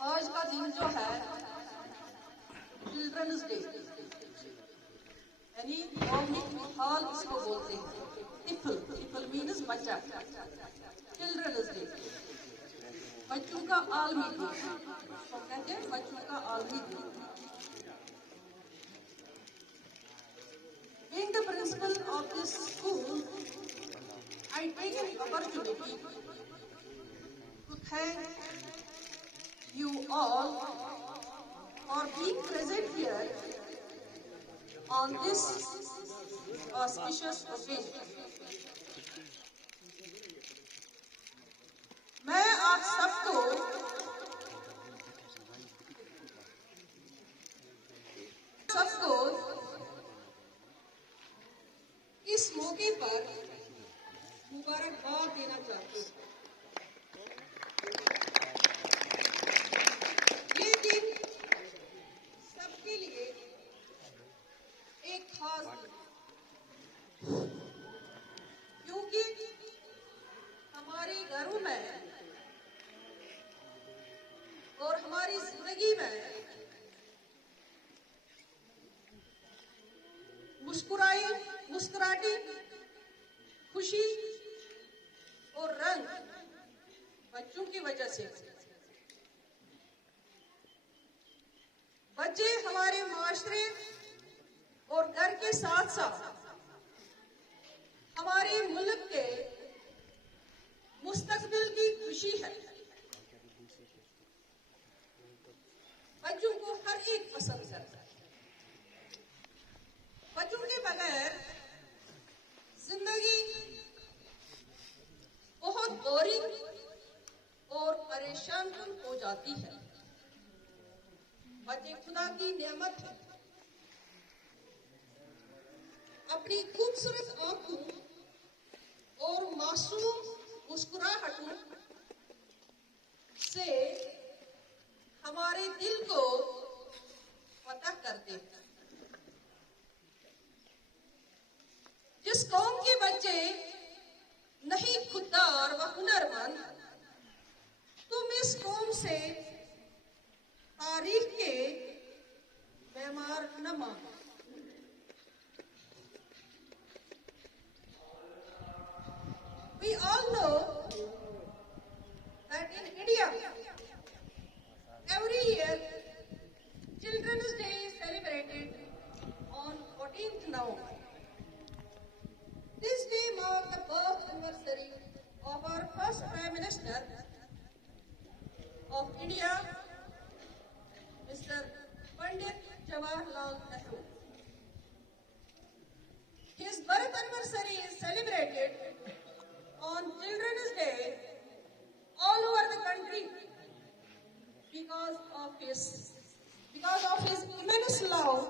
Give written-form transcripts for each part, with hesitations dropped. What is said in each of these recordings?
आज का दिन जो है चिल्ड्रंस डे, यानी कौमी हाल इसको बोलते हैं। टिफल मीन्स बच्चा, चिल्ड्रंस डे, बच्चों का आलमी दिन, तो कहते हैं बच्चों का आलमी दिन। Being the principal of this school, I take an opportunity to thank you all for being present here on this auspicious occasion. मैं आप सबको इस मौके पर मुबारकबाद देना चाहती हूँ। ये दिन सबके लिए एक खास दिन, क्योंकि हमारे घरों में और हमारी जिंदगी में मुस्कुराहटी, खुशी और रंग बच्चों की वजह से। बच्चे हमारे माशरे और घर के साथ साथ हमारे मुल्क के मुस्तकबिल की खुशी है। बच्चों को हर एक पसंद करता है। बच्चों के बगैर जिंदगी बहुत बोरिंग और परेशानकुन हो जाती है। बच्चे खुदा की नेमत है। अपनी खूबसूरत आंखों और मासूम मुस्कुराहटों से हमारे दिल को फतह करते हैं। जिस कौम के बच्चे नहीं खुददार व हुनरमंद, तुम इस कौम से तारीख के बेमार न मानो। We all know that in India, every year, Children's Day is celebrated on 14th November. This day marks the birth anniversary of our first Prime Minister of India, Mr. Pandit Jawaharlal Nehru. His birth anniversary is celebrated on Children's Day all over the country because of his immense love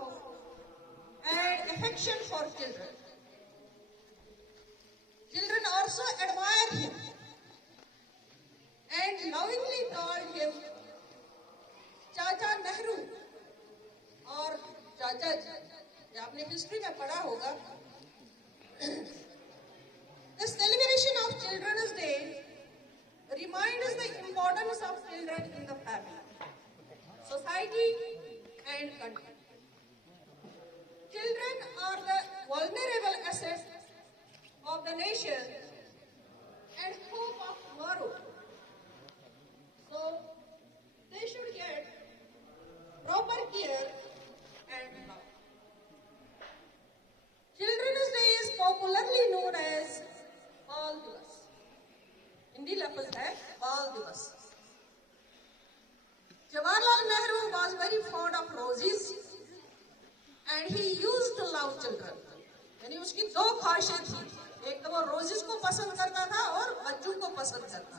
and affection for children. Children also admired him and lovingly called him चाचा नेहरू और चाचा जी। ये आपने history में पढ़ा होगा। The celebration of Children's Day reminds the importance of children in the family, society, and country. Children are the vulnerable assets of the nation and hope of tomorrow. So they should get proper care and love. Children's Day is popularly known as Bal Divas. Hindi lafaz hai Bal Divas. Jawaharlal Nehru was very fond of roses and he used to love children. यानी उसकी दो ख्वाहिशें थी, एक तो वो roses को पसंद करता था और बच्चों को पसंद करता था।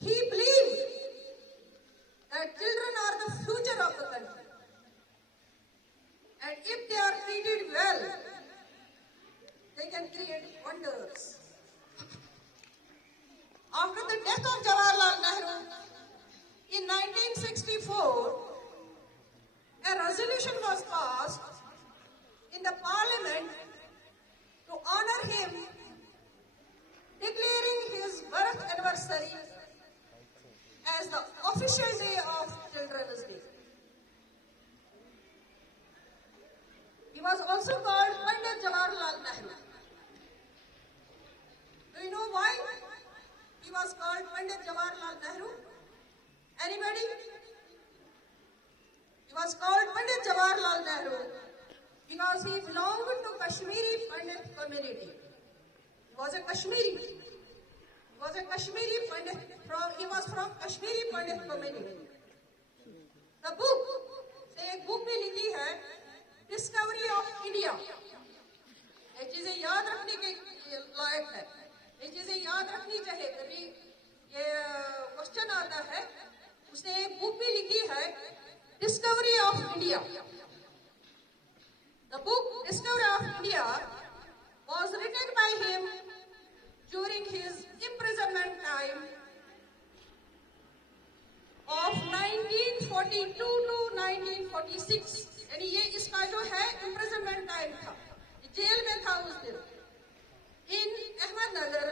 He believed that children are the future of the country, and if they are treated well, they can create wonders. After the death of Jawaharlal Nehru in 1964, a resolution was passed in the parliament to honor him, declaring his birth anniversary anniversary as the official day of Children's Day. He was also called Pandit Jawaharlal Nehru. Do you know why he was called Pandit Jawaharlal Nehru? Anybody? He was called Pandit Jawaharlal Nehru because he belonged to Kashmiri Pandit community. He was a Kashmiri. He was a Kashmiri Pandit. He was from Kashmiri Pandit community. The book, से एक book भी लिखी है, discovery of India. ये चीजें याद रखने के लायक है. ये चीजें याद रखनी चाहिए. कभी ये क्वेश्चन आता है, उसने एक बुक भी लिखी है, discovery of India. The book Discovery of India was written by him during his imprisonment time of 1942 to 1946. यानी ये इसका जो है imprisonment time था, जेल में था उस दिन, in Ahmednagar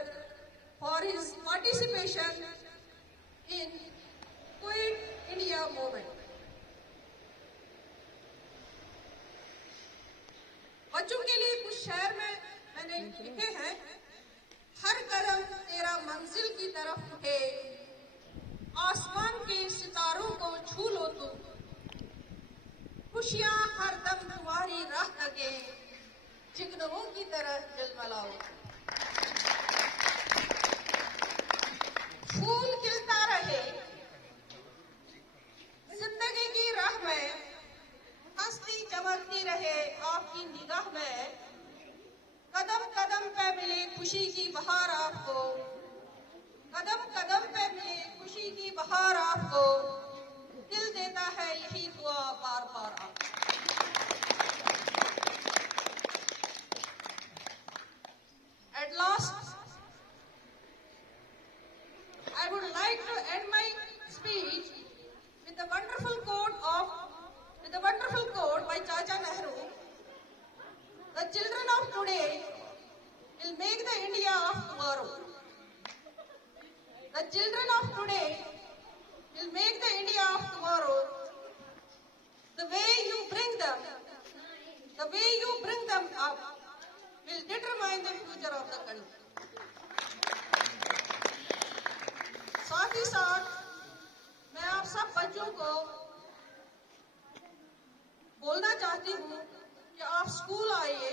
for his participation in Quit India movement. बच्चों के लिए कुछ शेर में मैंने लिखे हैं. हर कदम तेरा मंजिल की तरफ उठे, आसमान के सितारों को छू लो तुम, खुशियां हर दम तुम्हारी राह लगे, चिकनों की तरह जलमलाओ. फूल खिलता रहे जिंदगी की राह में, हंसती चमकती रहे आपकी निगाह में, कदम कदम पे मिले खुशी की बहार आपको, कदम कदम पे मिले खुशी की बहार आपको, दिल देता है यही दुआ बार बार आपको. At last, I would like to end my speech with the wonderful quote by Chacha Nehru. The children of today will make the India of tomorrow. The children of today will make the India of tomorrow. The way you bring them up will determine the future of the country. साथ ही साथ मैं आप सब बच्चों को बोलना चाहती हूँ कि आप स्कूल आइए,